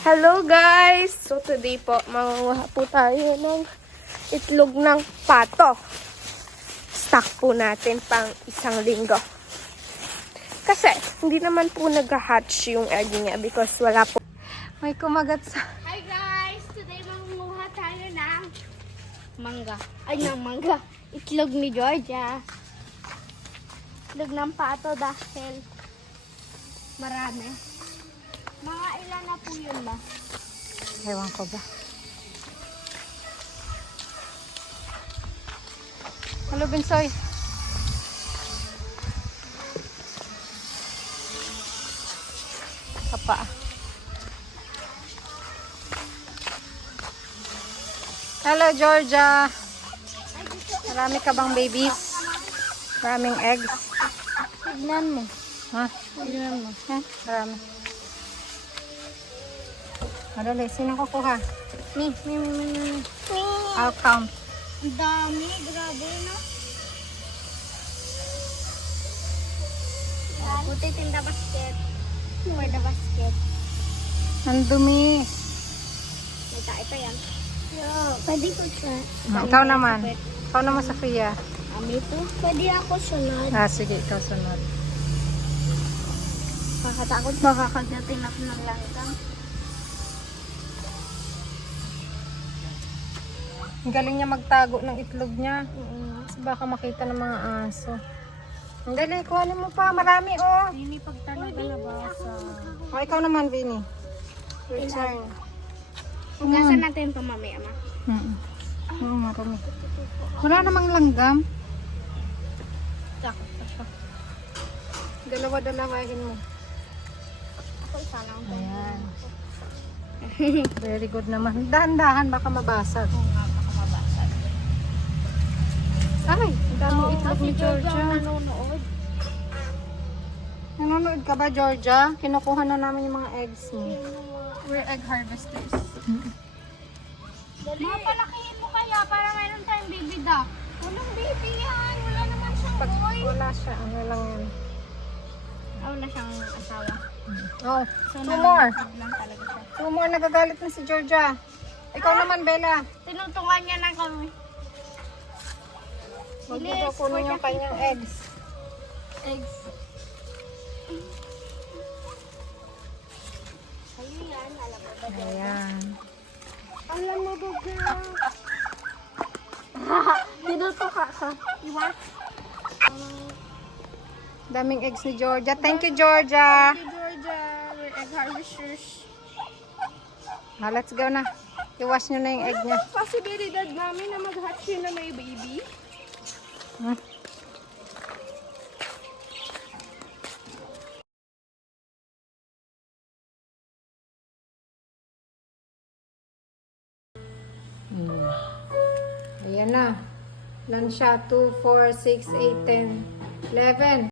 Hello guys! So today po, mangunguha po tayo ng itlog ng pato. Stock po natin pang isang linggo. Kasi, hindi naman po nag-hatch yung egg niya because wala po. May kumagat sa... Hi guys! Today mangunguha tayo ng mangga. Ay, ng mangga. Itlog ni Georgia. Itlog ng pato dahil marami. Mga ilan na po yun ba? Ewan ko ba? Hello, Bensoy. Papa. Hello, Georgia. Marami ka bang babies? Maraming eggs? Tignan mo. Ha? Tignan mo. Ha? Marami. Madali, sino kukuha? Ni. I'll count. Ang dami. Grabe na. Put it in the basket. For the basket. Ang dumi. May tayo pa yan. Pwede ko siya. Ikaw naman. Ikaw naman, Sofia. Ami po. Pwede ako sunod. Ah, sige, ikaw sunod. Kakatakot baka kagatin ako ng langgam. Ang galing niya magtago ng itlog niya. Kasi baka makita ng mga aso. Ang galing, kuhanin mo pa. Marami, oh. Hindi pag talaga nabasa. O, ikaw naman, Vinny. Your turn. Hugasan natin ito mamaya, ma. Oo, marami. Wala namang langgam. Takot pa siya. Dalawa-dalawahin mo. Ako isa lang. Ayan. Very good naman. Dahan-dahan, baka mabasag. Oo nga, baka mabasa. Ay, ang daming itlog ni Georgia. Nanonood. Nanonood ka ba, Georgia? Kinukuha na namin yung mga eggs mo. We're egg harvesters. Dali. Mapalakihin mo kaya para meron tayong baby duck. Walang baby yan. Wala naman siyang Pag boy. wala siya, ano lang yan. Wala siyang asawa. Oh, So, two more. nanonood lang talaga siya. Two more, nagagalit na si Georgia. Ikaw naman, Bella. Tinutungan niya na kami. Huwag mo Bilis, daw kunin for yung the kanyang people. eggs. Eggs. Sa'yo yan. Alam mo ba? Ayan. Alam mo ba? Tinutuka ka. Iwan. Daming eggs ni Georgia. Thank you, Georgia. Hey Georgia, we're egg harvesters. Ah, let's go na. I-wash nyo na yung egg niya. Possibilidad namin na mag-hatch yun na may baby. Hmm. Ayan na. Ilan siya? 2, 4, 6, 8, 10, 11.